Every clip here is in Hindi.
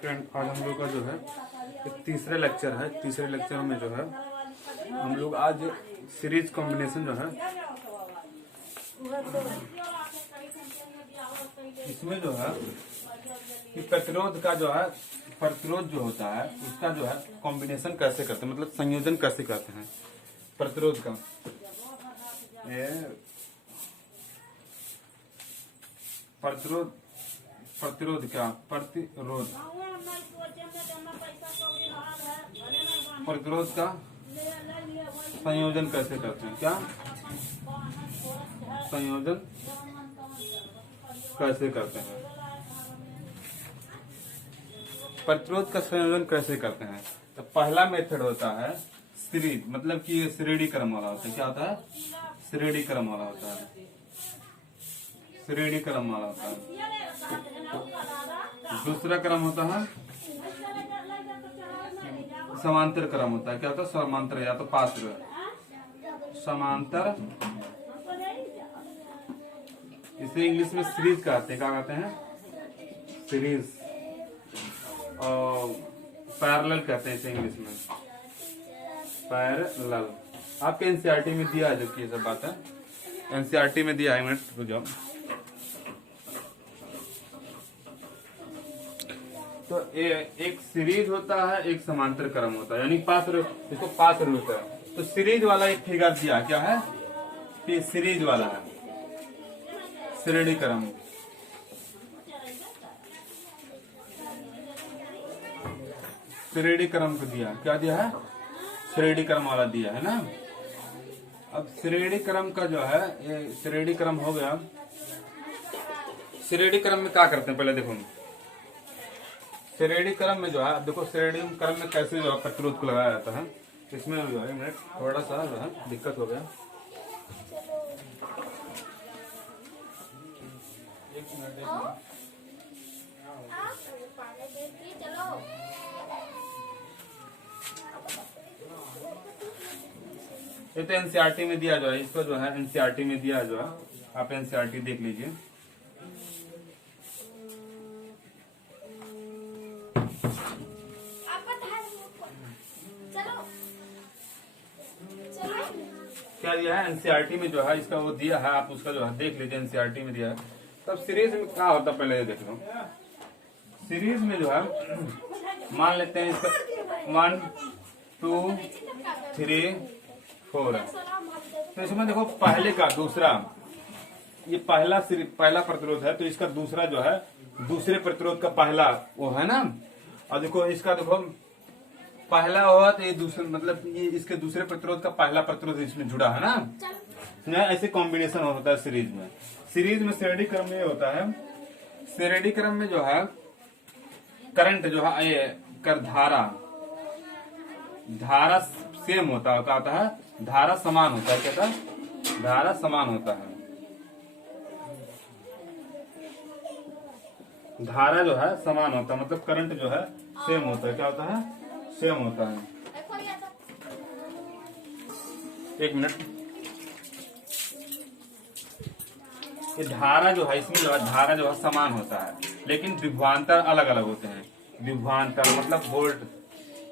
फ्रेंड, आज हम लोग का जो है एक तीसरे लेक्चर है। तीसरे लेक्चर में जो है हम लोग आज सीरीज कॉम्बिनेशन जो है इसमें जो है कि प्रतिरोध का जो है प्रतिरोध जो होता है उसका जो है कॉम्बिनेशन कैसे करते हैं, मतलब संयोजन कैसे करते हैं प्रतिरोध का। प्रतिरोध प्रतिरोध क्या प्रतिरोध प्रतिरोध का संयोजन कैसे करते हैं, क्या संयोजन कैसे करते हैं, प्रतिरोध का संयोजन कैसे करते हैं। तो पहला मेथड होता है सीरीज, मतलब कि ये श्रेणी क्रम वाला होता है। क्या होता है? श्रेणी क्रम वाला होता है, श्रेणी क्रम वाला होता है। दूसरा क्रम होता है समांतर क्रम होता है। क्या होता है? समांतर या तो पात्र, समांतर, इसे इंग्लिश में सीरीज कहते हैं। क्या कहते हैं? सीरीज, और पैरेलल कहते हैं इसे इंग्लिश में, पैरेलल। आपके एनसीईआरटी में दिया है जबकि ये सब बात है, एनसीईआरटी में दिया है। मिनट रुक जाओ। तो एक सीरीज होता है, एक समांतर क्रम होता है, यानी पात्र, इसको पात्र होता है। तो सीरीज वाला एक फिगर दिया, क्या है कि सीरीज वाला है श्रेणी क्रम। श्रेणी क्रम को दिया, क्या दिया है? श्रेणी क्रम वाला दिया है ना। अब श्रेणी क्रम का जो है ये श्रेणी क्रम हो गया। श्रेणी क्रम में क्या करते हैं पहले देखो। श्रेणी क्रम में जो है, अब देखो श्रेणी क्रम में कैसे जो है प्रतिरोध को लगाया जाता है। इसमें जो है मिनट थोड़ा सा जो है दिक्कत हो गया, एक मिनट। ये तो एनसीईआरटी में दिया जो है, इसको जो है एनसीईआरटी में दिया जो है, आप एनसीईआरटी देख लीजिए। क्या दिया है एनसीईआरटी में जो है, इसका वो दिया है, आप उसका जो है देख लीजिए, एनसीईआरटी में दिया है। तब सीरीज में क्या होता है पहले ये देख लो। सीरीज में जो है मान लेते हैं इसका 1 2 3 4 है। तो इसमें देखो पहले का दूसरा, ये पहला प्रतिरोध है, तो इसका दूसरा जो है दूसरे प्रतिरोध का पहला वो है ना। और देखो इसका देखो पहला हुआ तो ये दूसरे, मतलब ये इसके दूसरे प्रतिरोध का पहला प्रतिरोध इसमें जुड़ा है ना। ऐसे कॉम्बिनेशन होता है सीरीज में। सीरीज में श्रेणी क्रम में होता है, श्रेणी क्रम में जो है करंट जो है ये कर धारा सेम होता है, धारा समान होता है। क्या था? धारा समान होता है, धारा जो है समान होता है, मतलब करंट जो है सेम होता है। क्या होता है? सेम होता है। एक मिनट। ये धारा जो है, इसमें जो है धारा जो है समान होता है, लेकिन विभवांतर अलग अलग होते हैं। विभवांतर मतलब वोल्ट,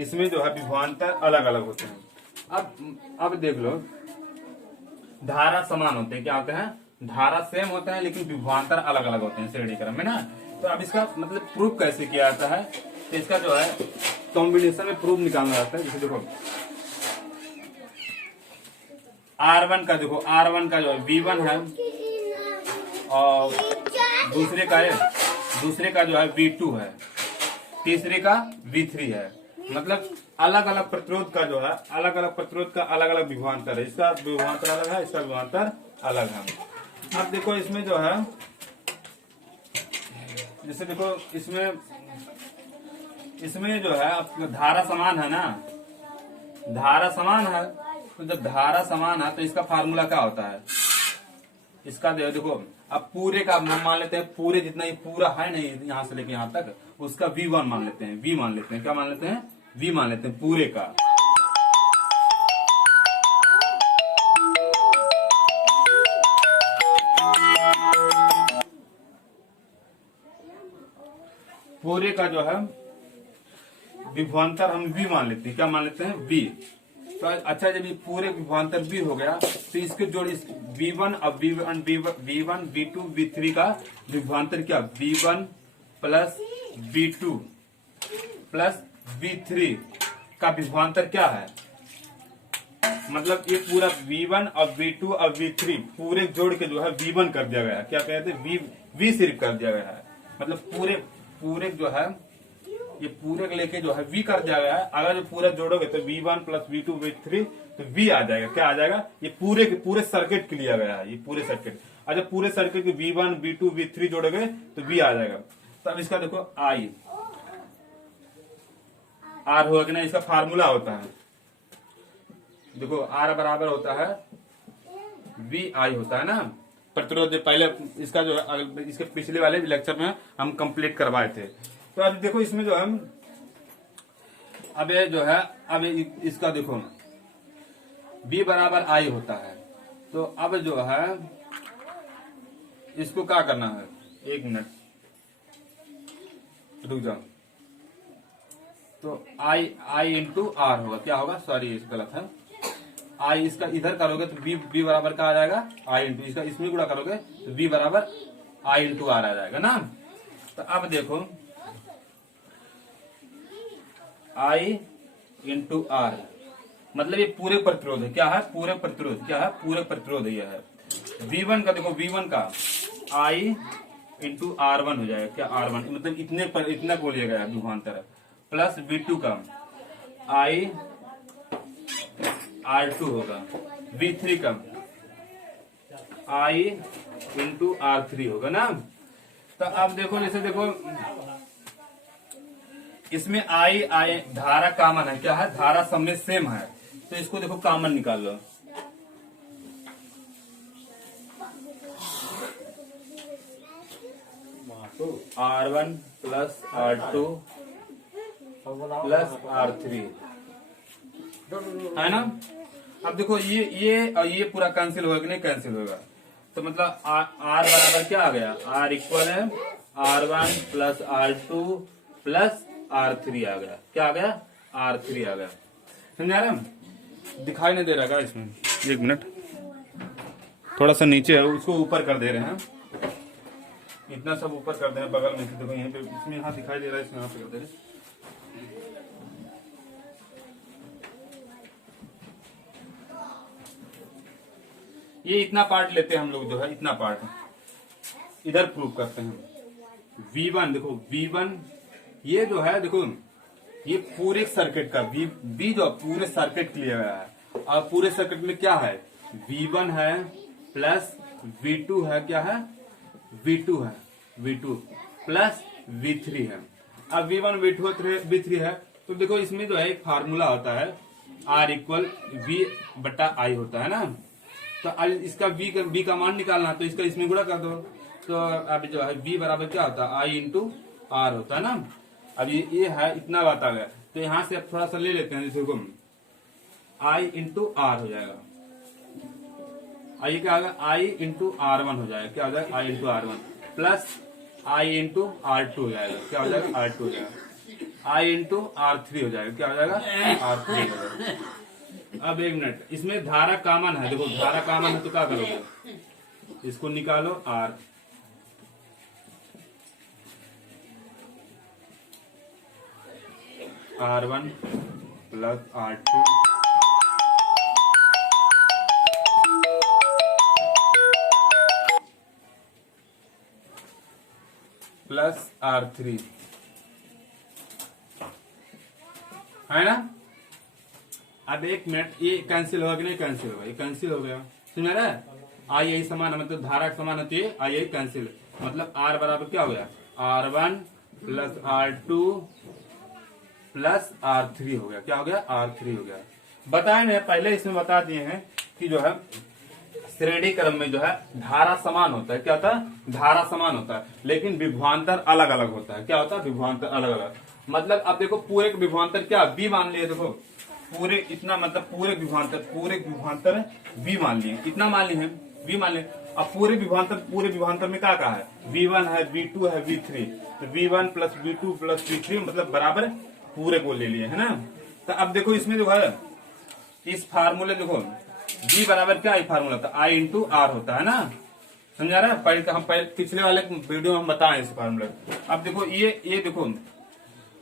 इसमें जो है विभवांतर अलग अलग होते हैं। अब देख लो, धारा समान होते हैं, क्या होते हैं? धारा सेम होता है, लेकिन विभवांतर अलग अलग होते हैं श्रेणी क्रम में ना। तो अब इसका मतलब प्रूफ कैसे किया जाता है, तो इसका जो है कॉम्बिनेशन में प्रूफ निकालना जाता है। जैसे देखो R1 का, देखो R1 का जो है V1 है, और दूसरे का जो है V2 है, तीसरे का V3 है। मतलब अलग अलग प्रतिरोध का जो है, अलग अलग प्रतिरोध का अलग अलग विभवांतर है। इसका विभवांतर अलग है, इसका विभवांतर अलग है। अब देखो इसमें जो है, जैसे देखो इसमें जो है अब धारा समान है ना, धारा समान है। तो जब धारा समान है तो इसका फार्मूला क्या होता है? इसका देखो, अब पूरे का मान लेते हैं, पूरे जितना ये पूरा है ना यहाँ से लेके यहाँ तक, उसका V1 मान लेते हैं, V मान लेते हैं। क्या मान लेते हैं? V मान लेते हैं पूरे का। पूरे का जो है विभवांतर हम V मान लेते हैं। क्या मान लेते हैं? V। तो अच्छा, जब ये पूरे विभवांतर V हो गया तो इसके जोड़ इस V1 अब V1 V2 V3 का विभवांतर क्या? V1 plus V2 plus V3 का विभवांतर क्या है? मतलब ये पूरा V1 और V2 और V3 पूरे जोड़ के जो है V1 कर दिया गया है। क्या कहते हैं? V सिर्फ कर दिया गया है। मतलब पूरे जो है ये पूरे को लेके जो है V कर दिया गया है। अगर जो पूरा जोड़ोगे तो V1 प्लस V2 V3 तो V आ जाएगा। क्या आ जाएगा? ये पूरे सर्किट के लिया गया है, ये पूरे सर्किट। अच्छा, पूरे सर्किट के V1 V2 V3 जोड़ोगे तो V आ जाएगा। तो अब इसका देखो I R होगा कि ना, इसका फार्मूला होता है, देखो R बराबर होता है VI होता है ना, प्रतिरोध। पहले इसका जो है इसके पिछले वाले लेक्चर में हम कंप्लीट करवाए थे। तो अब देखो इसमें जो है अब ये जो है अब इसका देखो V बराबर I होता है। तो अब जो है इसको क्या करना है? एक मिनट रुक जाओ। तो I इंटू R होगा। क्या होगा? सॉरी, ये गलत है। I इसका इधर करोगे तो V बराबर का आ जाएगा I इंटू इसका इसमें गुणा करोगे तो V बराबर I इंटू R आ जाएगा ना। तो अब देखो I इंटू R मतलब ये पूरे प्रतिरोध है। क्या है? पूरे प्रतिरोध। क्या है? पूरे प्रतिरोध ये है। V1 का देखो, V1 का I इंटू R1 हो जाएगा। क्या? R1 मतलब इतना को लिया गया विभवांतर, प्लस V2 का I R2 होगा, V3 का I इंटू R3 होगा ना। तो अब देखो, जैसे देखो इसमें I धारा कॉमन है। क्या है? धारा सब में सेम है। तो इसको देखो कॉमन निकाल लो। R1 plus R2 plus R3 है ना। अब देखो ये और ये पूरा कैंसिल होगा कि नहीं? कैंसिल होगा। तो मतलब R बराबर क्या आ गया? R इक्वल है R1 plus R2 plus R3 आ गया। क्या आ गया? R3 आ गया। समझा रहे? दिखाई नहीं दे रहा इसमें? एक मिनट, थोड़ा सा नीचे है, उसको ऊपर कर दे रहे हैं। इतना सब ऊपर कर दे रहे हैं बगल में से। देखो यहीं पे, इसमें यहाँ दिखाई दे रहा है, इसमें यहाँ पे कर दे रहे। ये इतना पार्ट लेते हैं हम लोग, जो है इतना पार्ट इधर प्रूव करते हैं। V1 देखो, V1 ये जो है देखो, ये पूरे सर्किट का V जो पूरे सर्किट के लिए गया है। और पूरे सर्किट में क्या है? V1 है प्लस V2 है। क्या है? V2 है, V2 प्लस V3 है। अब V1 V3 है। तो देखो इसमें जो है एक फार्मूला होता है, R इक्वल V बटा I होता है ना। तो अब इसका V का मान निकालना, तो इसका इसमें गुणा कर दो। तो अब जो है V बराबर क्या होता है? I इंटू R होता है ना। अब ये है, इतना बात आ गया। तो यहाँ से अब थोड़ा सा ले लेते हैं, जैसे I इंटू R हो जाएगा। I क्या होगा? I इंटू R1 हो जाएगा। क्या हो जाएगा? I into R1 plus I into R2 हो जाएगा। क्या हो जाएगा? R2 हो जाएगा। I इंटू R3 हो जाएगा। क्या हो जाएगा? R3 हो जाएगा। अब एक मिनट, इसमें धारा कॉमन है। देखो धारा कॉमन है तो क्या करोगे? इसको निकालो R, R1 plus R2 plus R3 है ना। अब एक मिनट, ये कैंसिल होगा कि नहीं? कैंसिल होगा। ये कैंसिल हो गया। सुना रहा है? आई यही समान है, मतलब धारा समान होती है। आई यही कैंसिल, मतलब R बराबर क्या हो गया? R1 plus R2 plus R3 हो गया। क्या हो गया? R3 हो गया। बताए नहीं पहले, इसमें बता दिए हैं कि जो है श्रेणी क्रम में जो है धारा समान होता है। क्या होता है? धारा समान होता है, लेकिन विभवांतर अलग अलग होता है। क्या होता है? विभवांतर अलग अलग। मतलब अब देखो पूरे विभवांतर क्या V मान लिए। देखो पूरे इतना, मतलब पूरे विभवांतर V मान लिए, इतना मान लिए हैं, V मान लिए। अब पूरे विभवांतर में क्या है? V1 है, V2 है, V3। तो V1 plus V2 plus V3 मतलब बराबर पूरे को ले लिए है ना। तो अब देखो इसमें जो है इस फार्मूले देखो b बराबर क्या है फार्मूला था I इंटू आर होता है ना, समझा रहा है। पहले हम पिछले वाले वीडियो में हम बताएं इस फार्मूले। अब देखो ये देखो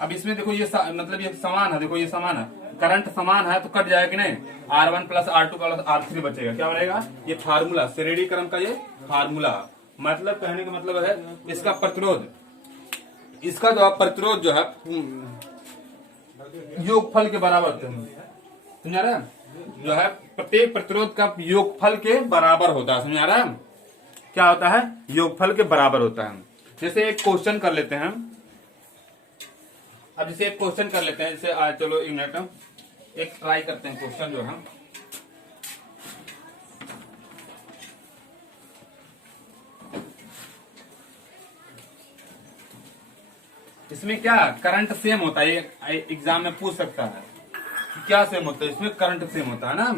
अब इसमें देखो ये मतलब ये समान है, देखो ये समान है, करंट समान है तो कट जाएगा कि नहीं, R1 plus R2 plus R3 बचेगा, क्या बनेगा, ये फार्मूला श्रेणी क्रम का ये फार्मूला। मतलब कहने का मतलब है इसका प्रतिरोध, इसका जो प्रतिरोध जो है योगफल के बराबर होते हैं, समझा रहा है, जो है प्रत्येक प्रतिरोध का योगफल के बराबर होता है, समझा रहा है, क्या होता है, योगफल के बराबर होता है। जैसे एक क्वेश्चन कर लेते हैं, अब जैसे एक क्वेश्चन कर लेते हैं, जैसे आज चलो एक मिनट एक ट्राई करते हैं क्वेश्चन जो है। इसमें क्या करंट सेम होता है, एग्जाम में पूछ सकता है क्या सेम होता है, इसमें करंट सेम होता है ना।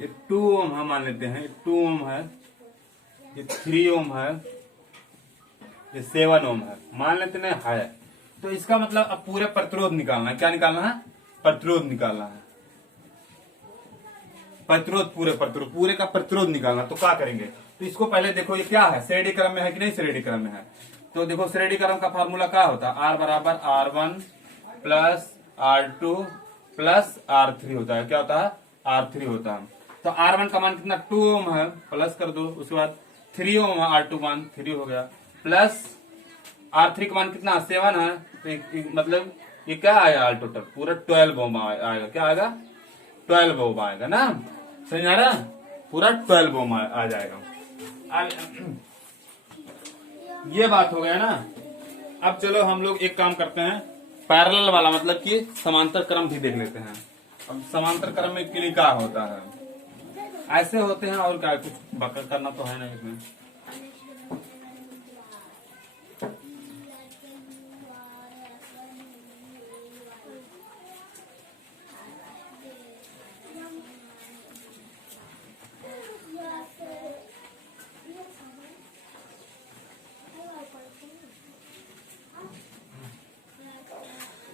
ये 2 ओम हम मान लेते हैं, 2 ओम है, ये 3 ओम है, ये 7 ओम है, मान लेते हैं है। तो इसका मतलब अब पूरे प्रतिरोध निकालना है, क्या निकालना है, प्रतिरोध निकालना है, प्रतिरोध पूरे का प्रतिरोध निकालना। तो क्या करेंगे, तो इसको पहले देखो ये क्या है, श्रेणी क्रम में है कि नहीं, श्रेणी क्रम में है। तो देखो श्रेणी क्रम का फार्मूला क्या होता है, R बराबर R1 plus R2 plus R3 होता है, क्या होता है, R3 होता है। तो R1 का मान कितना 2 ओम है, प्लस कर दो, उसके बाद 3 ओम है, R2 मान 3 हो गया, प्लस R3 का मान कितना 7 है, तो मतलब ये क्या आया ऑल टोटल पूरा 12 ओम आएगा, क्या आएगा 12 ओम आएगा ना, समझ आ रहा, पूरा 12 ओम आ जाएगा। ये बात हो गया ना। अब चलो हम लोग एक काम करते हैं, पैरेलल वाला मतलब कि समांतर क्रम भी देख लेते हैं। अब समांतर क्रम में के लिए क्या होता है, ऐसे होते हैं और क्या, कुछ बकर करना तो है नहीं इसमें।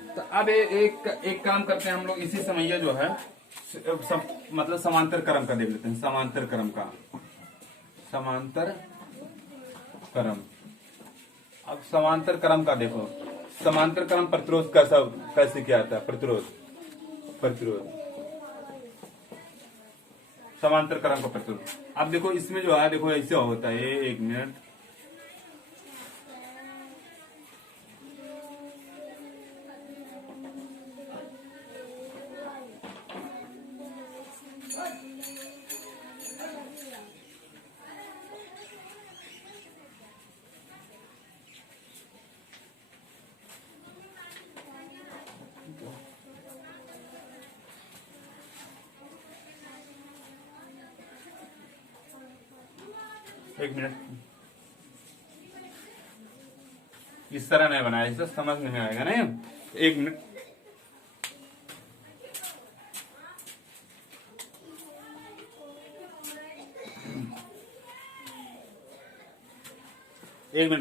तो अब एक काम करते हैं हम लोग, इसी समय जो है मतलब समांतर क्रम का देख लेते हैं, समांतर क्रम का, समांतर क्रम। अब समांतर क्रम का देखो, समांतर क्रम प्रतिरोध कैसे क्या आता है, प्रतिरोध समांतर क्रम का प्रतिरोध। अब देखो इसमें जो है देखो ऐसे होता है, एक मिनट, एक मिनट, इस तरह नहीं बनाया, इससे समझ नहीं आएगा नहीं, एक मिनट,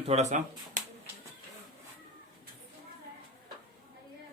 थोड़ा सा